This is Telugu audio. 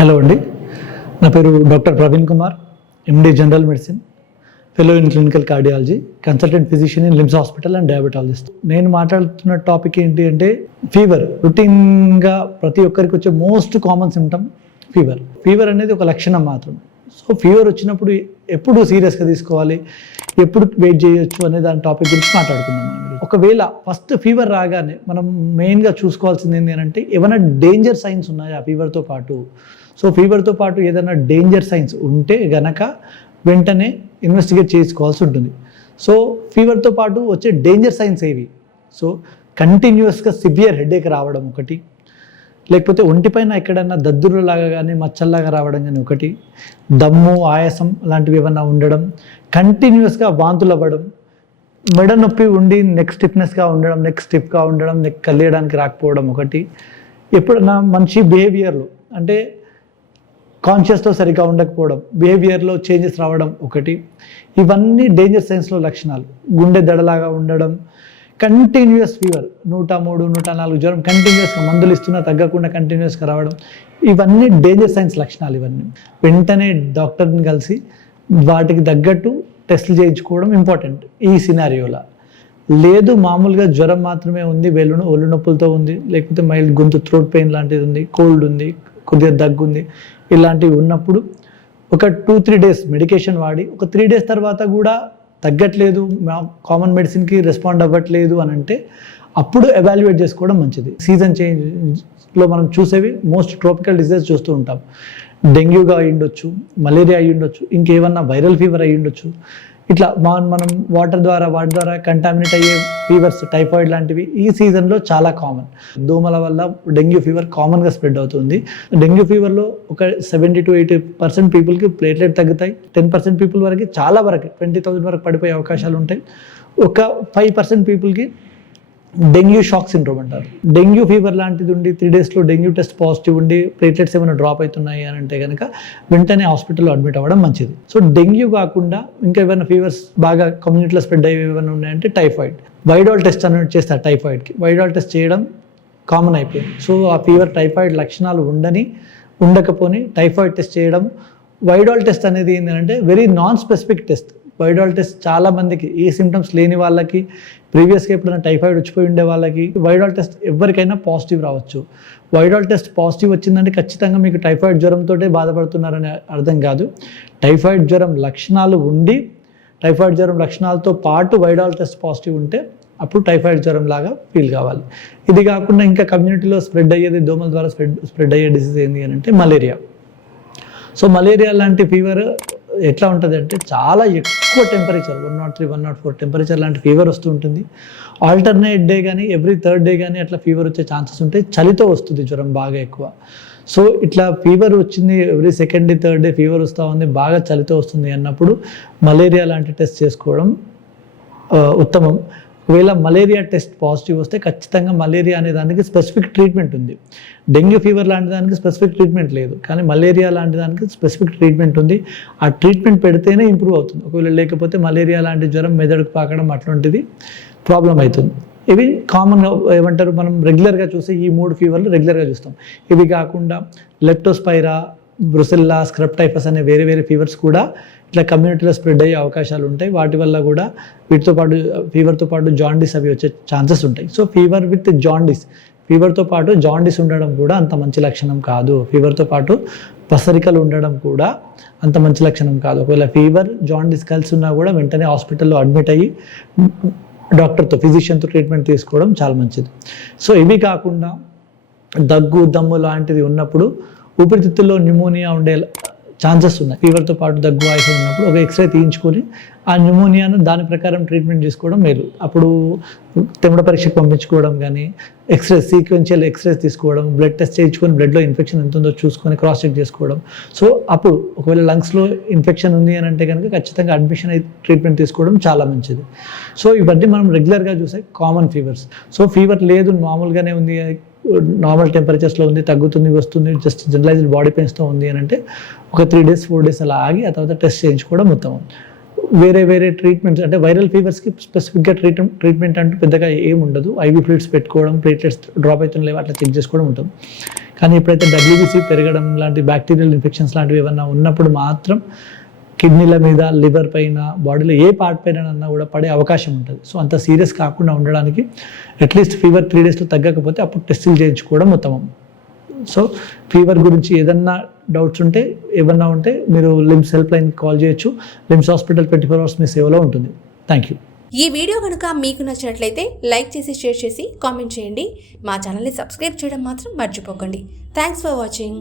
హలో అండి, నా పేరు doctor Praveen Kumar, MD general medicine, fellow in clinical cardiology, consultant physician in LIMS hospital and diabetologist. నేను మాట్లాడుతున్న టాపిక్ ఏంటి అంటే ఫీవర్. రొటీన్గా ప్రతి ఒక్కరికి వచ్చే most common symptom fever. Fever అనేది ఒక లక్షణం మాత్రం. సో ఫీవర్ వచ్చినప్పుడు ఎప్పుడు సీరియస్గా తీసుకోవాలి, ఎప్పుడు వెయిట్ చేయొచ్చు అనే దాని టాపిక్ గురించి మాట్లాడుకుందాం. ఒకవేళ ఫస్ట్ ఫీవర్ రాగానే మనం మెయిన్గా చూసుకోవాల్సింది ఏంటి అంటే ఏమైనా డేంజర్ సైన్స్ ఉన్నాయా ఫీవర్తో పాటు. సో ఫీవర్తో పాటు ఏదైనా డేంజర్ సైన్స్ ఉంటే గనక వెంటనే ఇన్వెస్టిగేట్ చేసుకోవాల్సి ఉంటుంది. సో ఫీవర్తో పాటు వచ్చే డేంజర్ సైన్స్ ఏవి? సో కంటిన్యూస్గా సివియర్ హెడేక్ రావడం ఒకటి, లేకపోతే ఒంటిపైన ఎక్కడన్నా దద్దురులాగా కానీ మచ్చల్లాగా రావడం కానీ ఒకటి, దమ్ము ఆయాసం లాంటివి ఏమన్నా ఉండడం, కంటిన్యూస్గా వాంతులు అవ్వడం, మెడ నొప్పి ఉండి నెక్ స్టిఫ్నెస్గా ఉండడం, నెక్ స్టిఫ్గా ఉండడం, నెక్ కలియడానికి రాకపోవడం ఒకటి, ఎప్పుడన్నా మనిషి బిహేవియర్లో అంటే కాన్షియస్తో సరిగ్గా ఉండకపోవడం, బిహేవియర్లో చేంజెస్ రావడం ఒకటి. ఇవన్నీ డేంజర్ సైన్స్లో లక్షణాలు. గుండె దడలాగా ఉండడం, కంటిన్యూస్ ఫీవర్ 103, 104 జ్వరం కంటిన్యూస్గా మందులు ఇస్తున్నా తగ్గకుండా కంటిన్యూస్గా రావడం, ఇవన్నీ డేంజర్ సైన్స్ లక్షణాలు. ఇవన్నీ వెంటనే డాక్టర్ని కలిసి వాటికి తగ్గట్టు టెస్టులు చేయించుకోవడం ఇంపార్టెంట్ ఈ సినారియోలో. లేదు మామూలుగా జ్వరం మాత్రమే ఉంది, ఒళ్ళు నొప్పులతో ఉంది, లేకపోతే మైల్డ్ గొంతు థ్రోట్ పెయిన్ లాంటిది ఉంది, కోల్డ్ ఉంది, కొద్దిగా దగ్గు ఉంది, ఇలాంటివి ఉన్నప్పుడు ఒక 2-3 డేస్ మెడికేషన్ వాడి ఒక 3 డేస్ తర్వాత కూడా తగ్గట్లేదు, కామన్ మెడిసిన్కి రెస్పాండ్ అవ్వట్లేదు అని అంటే అప్పుడు ఎవాల్యుయేట్ చేసుకోవడం మంచిది. సీజన్ చేంజ్లో మనం చూసేవి మోస్ట్ ట్రోపికల్ డిసీజెస్ చూస్తూ ఉంటాం. డెంగ్యూగా అయి ఉండొచ్చు, మలేరియా అయి ఉండొచ్చు, ఇంకేమన్నా వైరల్ ఫీవర్ అయి ఉండొచ్చు. ఇట్లా మనం వాటి ద్వారా కంటామినేట్ అయ్యే ఫీవర్స్, టైఫాయిడ్ లాంటివి ఈ సీజన్లో చాలా కామన్. దోమల వల్ల డెంగ్యూ ఫీవర్ కామన్గా స్ప్రెడ్ అవుతుంది. డెంగ్యూ ఫీవర్లో ఒక 70-80% పీపుల్కి ప్లేట్లెట్ తగ్గుతాయి. 10% పీపుల్ వరకు, చాలా వరకు 20,000 వరకు పడిపోయే అవకాశాలు ఉంటాయి. ఒక 5% పీపుల్కి డెంగ్యూ షాక్ సిండ్రోమ్ అంటారు. డెంగ్యూ ఫీవర్ లాంటిది ఉండి 3 డేస్లో డెంగ్యూ టెస్ట్ పాజిటివ్ ఉండి ప్లేట్లెట్స్ ఏమైనా డ్రాప్ అవుతున్నాయి అని అంటే కనుక వెంటనే హాస్పిటల్లో అడ్మిట్ అవ్వడం మంచిది. సో డెంగ్యూ కాకుండా ఇంకా ఏమైనా ఫీవర్స్ బాగా కమ్యూనిటీలో స్ప్రెడ్ అయ్యేవి ఏమైనా ఉన్నాయంటే టైఫాయిడ్. వైడాల్ టెస్ట్ అనేది చేస్తారు టైఫాయిడ్కి. వైడాల్ టెస్ట్ చేయడం కామన్ అయిపోయింది. సో ఆ ఫీవర్ టైఫాయిడ్ లక్షణాలు ఉండకపోని టైఫాయిడ్ టెస్ట్ చేయడం. వైడాల్ టెస్ట్ అనేది ఏంటంటే very non specific test. Widal test చాలా మందికి ఏ సిమ్టమ్స్ లేని వాళ్ళకి, ప్రీవియస్గా ఎప్పుడైనా టైఫాయిడ్ వచ్చిపోయి ఉండే వాళ్ళకి వైడాల్ టెస్ట్ ఎవరికైనా పాజిటివ్ రావచ్చు. వైడాల్ టెస్ట్ పాజిటివ్ వచ్చిందంటే ఖచ్చితంగా మీకు టైఫాయిడ్ జ్వరంతో బాధపడుతున్నారని అర్థం కాదు. టైఫాయిడ్ జ్వరం లక్షణాలు ఉండి టైఫాయిడ్ జ్వరం లక్షణాలతో పాటు వైడాల్ టెస్ట్ పాజిటివ్ ఉంటే అప్పుడు టైఫాయిడ్ జ్వరం లాగా ఫీల్ కావాలి. ఇది కాకుండా ఇంకా కమ్యూనిటీలో స్ప్రెడ్ అయ్యేది, దోమల ద్వారా స్ప్రెడ్ అయ్యే డిసీజ్ ఏంటి అని అంటే మలేరియా. సో మలేరియా లాంటి ఫీవర్ ఎట్లా ఉంటుంది అంటే చాలా ఎక్కువ టెంపరేచర్ 103, 104 టెంపరేచర్ లాంటి ఫీవర్ వస్తూ ఉంటుంది. ఆల్టర్నేట్ డే కానీ ఎవ్రీ 3rd డే కానీ అట్లా ఫీవర్ వచ్చే ఛాన్సెస్ ఉంటాయి. చలితో వస్తుంది జ్వరం బాగా ఎక్కువ. సో ఇట్లా ఫీవర్ వచ్చింది, every 2nd, 3rd day fever వస్తూ ఉంది, బాగా చలితో వస్తుంది అన్నప్పుడు మలేరియా లాంటి టెస్ట్ చేసుకోవడం ఉత్తమం. ఒకవేళ మలేరియా టెస్ట్ పాజిటివ్ వస్తే ఖచ్చితంగా మలేరియా అనే దానికి స్పెసిఫిక్ ట్రీట్మెంట్ ఉంది. డెంగ్యూ ఫీవర్ లాంటి దానికి స్పెసిఫిక్ ట్రీట్మెంట్ లేదు, కానీ మలేరియా లాంటి దానికి స్పెసిఫిక్ ట్రీట్మెంట్ ఉంది. ఆ ట్రీట్మెంట్ పెడితేనే ఇంప్రూవ్ అవుతుంది. ఒకవేళ లేకపోతే మలేరియా లాంటి జ్వరం మెదడుకు పాకడం అట్లాంటిది ప్రాబ్లం అవుతుంది. ఇవి కామన్గా ఏమంటారు, మనం రెగ్యులర్గా చూసే ఈ 3 ఫీవర్లు రెగ్యులర్గా చూస్తాం. ఇవి కాకుండా లెప్టోస్పైరా, బ్రుసెల్లా, స్క్రబ్ టైఫస్ అనే వేరే ఫీవర్స్ కూడా ఇట్లా కమ్యూనిటీలో స్ప్రెడ్ అయ్యే అవకాశాలు ఉంటాయి. వాటి వల్ల కూడా ఫీవర్తో పాటు జాండీస్ అవి వచ్చే ఛాన్సెస్ ఉంటాయి. సో ఫీవర్ విత్ జాండీస్, ఫీవర్తో పాటు జాండీస్ ఉండడం కూడా అంత మంచి లక్షణం కాదు. ఫీవర్తో పాటు పసరికలు ఉండడం కూడా అంత మంచి లక్షణం కాదు. ఒకవేళ ఫీవర్, జాండీస్ కలిసి ఉన్నా కూడా వెంటనే హాస్పిటల్లో అడ్మిట్ అయ్యి డాక్టర్తో, ఫిజిషియన్తో ట్రీట్మెంట్ తీసుకోవడం చాలా మంచిది. సో ఇవి కాకుండా దగ్గు, దమ్ము లాంటిది ఉన్నప్పుడు ఊపిరితిత్తుల్లో న్యూమోనియా ఉండే ఛాన్సెస్ ఉన్నాయి. ఫీవర్తో పాటు దగ్గు, ఆయాసం ఉన్నప్పుడు ఒక ఎక్స్రే తీయించుకొని ఆ న్యూమోనియాను దాని ట్రీట్మెంట్ చేసుకోవడం మేలు. అప్పుడు తెమ్మడ పరీక్షకు పంపించుకోవడం కానీ, సీక్వెన్షియల్ ఎక్స్రేస్ తీసుకోవడం, బ్లడ్ టెస్ట్ చేయించుకొని బ్లడ్లో ఇన్ఫెక్షన్ ఎంత ఉందో చూసుకొని క్రాస్ చెక్ చేసుకోవడం. సో అప్పుడు ఒకవేళ లంగ్స్లో ఇన్ఫెక్షన్ ఉంది అని అంటే కనుక ఖచ్చితంగా అడ్మిషన్ అయి ట్రీట్మెంట్ తీసుకోవడం చాలా మంచిది. సో ఇవన్నీ మనం రెగ్యులర్గా చూసే కామన్ ఫీవర్స్. సో ఫీవర్ లేదు, మామూలుగానే ఉంది, నార్మల్ టెంపరేచర్స్లో ఉంది, తగ్గుతుంది, వస్తుంది, జస్ట్ జనరలైజ్డ్ బాడీ పెయిన్స్తో ఉంది అని అంటే ఒక 3 డేస్ 4 డేస్ అలా ఆగి ఆ తర్వాత టెస్ట్ చేయించుకోవడం ఉత్తమం. వేరే ట్రీట్మెంట్స్ అంటే వైరల్ ఫీవర్స్కి స్పెసిఫిక్గా ట్రీట్మెంట్ అంటూ పెద్దగా ఏమి ఉండదు. ఐవీ ఫ్లూయిడ్స్ పెట్టుకోవడం, ప్లేట్లెట్స్ డ్రాప్ అవుతున్న లేవో అట్లా చెక్ చేసుకోవడం ఉంటుంది. కానీ ఎప్పుడైతే WBC పెరగడం లాంటి బ్యాక్టీరియల్ ఇన్ఫెక్షన్స్ లాంటివి ఏమన్నా ఉన్నప్పుడు మాత్రం కిడ్నీల మీద, లివర్ పైన, బాడీలో ఏ పార్ట్ పైన అన్నా కూడా పడే అవకాశం ఉంటుంది. సో అంత సీరియస్ కాకుండా ఉండడానికి అట్లీస్ట్ ఫీవర్ 3 daysలో తగ్గకపోతే అప్పుడు టెస్టులు చేయించుకోవడం ఉత్తమం. సో ఫీవర్ గురించి ఏదన్నా డౌట్స్ ఉంటే, ఏమన్నా ఉంటే మీరు లిమ్స్ హెల్ప్ లైన్కి కాల్ చేయొచ్చు. లిమ్స్ హాస్పిటల్ 24 hours మీ సేవలో ఉంటుంది. Thank you. ఈ వీడియో కనుక మీకు నచ్చినట్లయితే లైక్ చేసి, షేర్ చేసి, కామెంట్ చేయండి. మా ఛానల్ని సబ్స్క్రైబ్ చేయడం మాత్రం మర్చిపోకండి. Thanks for watching.